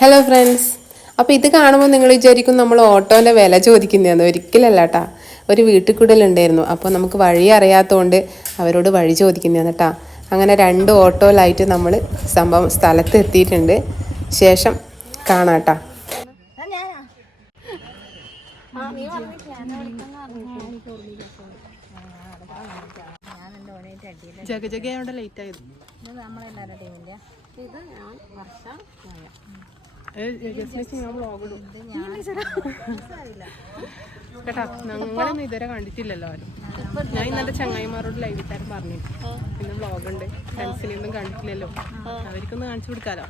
Hello friends അപ്പോൾ ഇത് കാണുമ്പോൾ നിങ്ങൾ വിചാരിക്കും നമ്മൾ ഓട്ടോന്റെ വില ചോദിക്കുന്നതെന്ന്. ഒരിക്കലല്ല കേട്ടാ ഒരു വീട്ടിൽ കൂടലുണ്ടായിരുന്നു അപ്പോൾ നമുക്ക് വഴി അറിയാത്തതുകൊണ്ട് അവരോട് വഴി ചോദിക്കുന്നതാണ് കേട്ടാ അങ്ങനെ രണ്ട് ഓട്ടോയിലായിട്ട് നമ്മൾ സംഭവം സ്ഥലത്ത് എത്തിയിട്ടുണ്ട്. ശേഷം കാണാട്ടാ ജഗ ലേറ്റ് ആയത്. ഇത് ഞാൻ വർഷ കേട്ടാ ഞങ്ങളൊന്നും ഇതുവരെ കണ്ടിട്ടില്ലല്ലോ ആരും. ഞാൻ ഇന്നത്തെ ചങ്ങായിമാരോട് ലൈവ് ഇട്ടാൻ പറഞ്ഞു പിന്നെ വ്ളോഗ് ഉണ്ട്. ഫ്രണ്ട്സിനെയൊന്നും കണ്ടിട്ടില്ലല്ലോ. അവർക്കൊന്ന് കാണിച്ചു കൊടുക്കാലോ.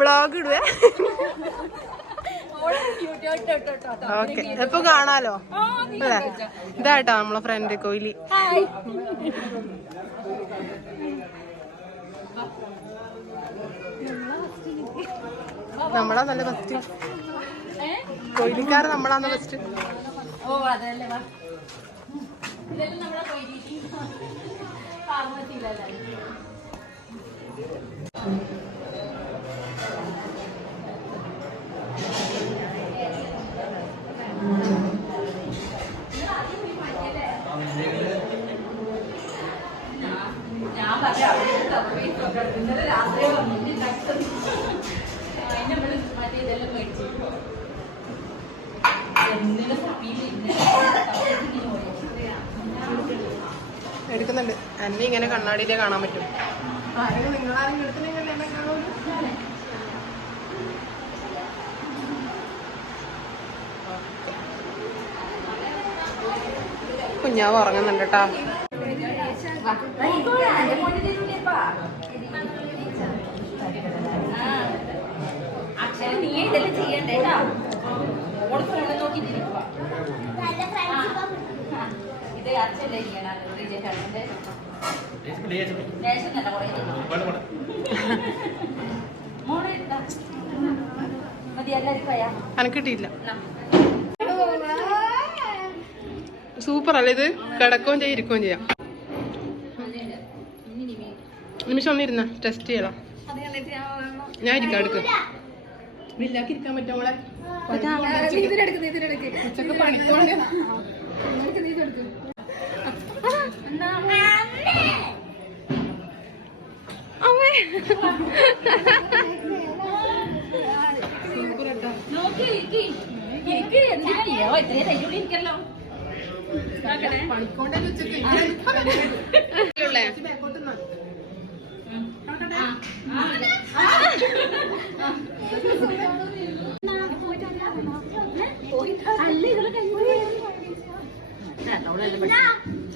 വ്ളോഗ് ഇടുവേ? ഓക്കെ എപ്പോ കാണാലോ? അല്ലേ? ഇതാട്ടോ നമ്മളെ ഫ്രണ്ട് കോയിലി നമ്മളാ നല്ല ഫസ്റ്റ് കൊയിലിക്കാർ നമ്മളാന്ന് ഫസ്റ്റ് ഓ വാ. ഇതെല്ലാം നമ്മളെ ഞാൻ പറയാം രാത്രി വന്നിട്ട് എടുക്കുന്നുണ്ട്. എന്നെ ഇങ്ങനെ കണ്ണാടിയിലേ കാണാൻ പറ്റും. കുഞ്ഞാവ് ഉറങ്ങുന്നുണ്ട് കേട്ടാ നീ ഇതെല്ലാം ഓൾ ഫോണിൽ നോക്കിട്ടിരിക്കുക ഇത് അച്ഛല്ലേ ചെയ്യണം എനക്ക് സൂപ്പർ അല്ലേ ഇത്? കിടക്കുകയും ചെയ്യാം ഇരിക്കുകയും ചെയ്യാം. നിമിഷം ഒന്നിരുന്ന ടെസ്റ്റ് ചെയ്യണം. ഞാൻ ഇരിക്കാം അടുക്ക് വില്ലാക്കി ഇരിക്കാൻ പറ്റും നമ്മളെ ഉച്ചയ്ക്ക് പണിക്കോണ്ട് നോക്കി ഇരിക്ക്.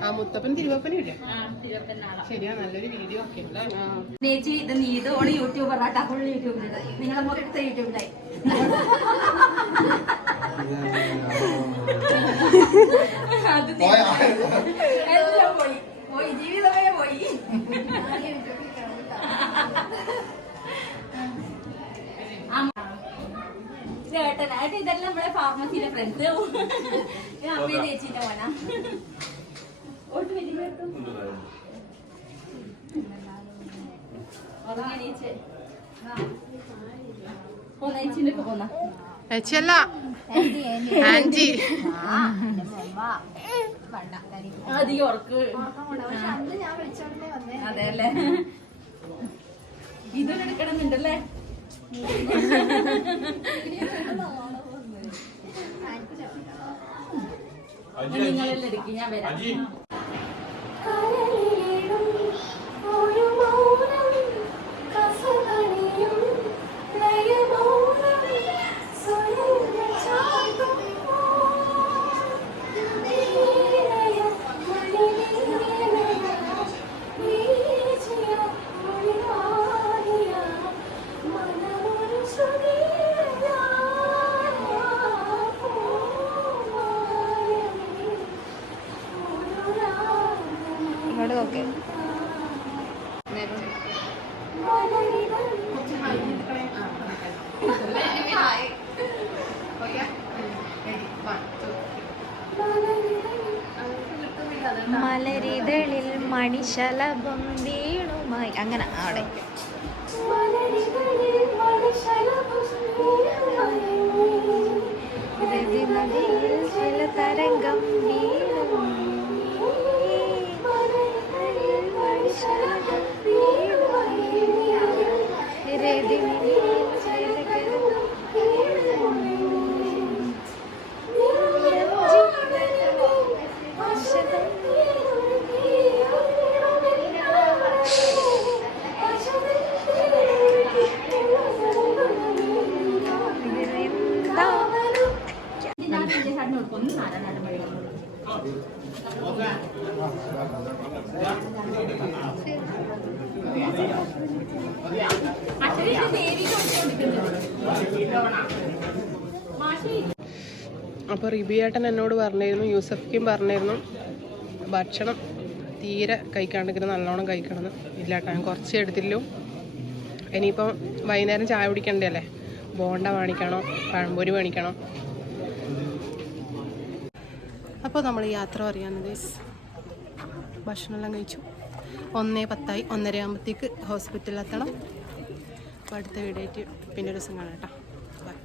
ആ മുത്തപ്പൻ തിരുവപ്പന ഇല്ലേ ശരിയാ നല്ലൊരു വീഡിയോ ഒക്കെ ചേച്ചി ഇത് നീ ഇത് ഓൾ യൂട്യൂബർ ആട്ടാ ഫുൾ യൂട്യൂബിൽ നിങ്ങളെ മുഖത്ത് യൂട്യൂബിലായി അത് എല്ലാം പോയി. പോയി ജീവിതമേ പോയി. ചേട്ടനായിട്ട് ഇതെല്ലാം നമ്മളെ ഫാർമസിയിലെ ഫ്രണ്ട്സ് അമ്മയും ചേച്ചീന്റെ മോനാ. ചേച്ചിയല്ല ആന്റി അധികം ഉറക്ക് അതെ അല്ലേ ഇതൊന്നും എടുക്കണമെന്നുണ്ടല്ലേ നിങ്ങളെല്ലാം എടുക്കും ഞാൻ വരാം. മണിശലഭം വീണുമായി. അങ്ങനെ അവിടെ. രവി നദിയിൽ ജലതരംഗം വീണുമായി. ഒന്ന് നാലാം വഴി അപ്പോൾ റിബിയേട്ടൻ എന്നോട് പറഞ്ഞിരുന്നു യൂസഫ്ക്കും പറഞ്ഞിരുന്നു ഭക്ഷണം തീരെ കഴിക്കാണ്ടിങ്ങനെ നല്ലോണം കഴിക്കണമെന്ന്. ഇല്ലാട്ടോ ഞാൻ കുറച്ച് എടുത്തില്ലു. ഇനിയിപ്പം വൈകുന്നേരം ചായ കുടിക്കണ്ടേ അല്ലേ? ബോണ്ട മേടിക്കണോ പഴംപൊരി വാങ്ങിക്കണം അപ്പോൾ നമ്മൾ യാത്ര പറയാന്ന് ഗൈസ് ഭക്ഷണമെല്ലാം കഴിച്ചു. ഒന്നേ പത്തായി. ഒന്നര ആകുമ്പോഴത്തേക്ക് ഹോസ്പിറ്റലിൽ എത്തണം. അപ്പോൾ അടുത്ത വീഡിയോ ആയിട്ട് പിന്നെ ഒരു ദിവസം കാണാം കേട്ടോ. ബൈ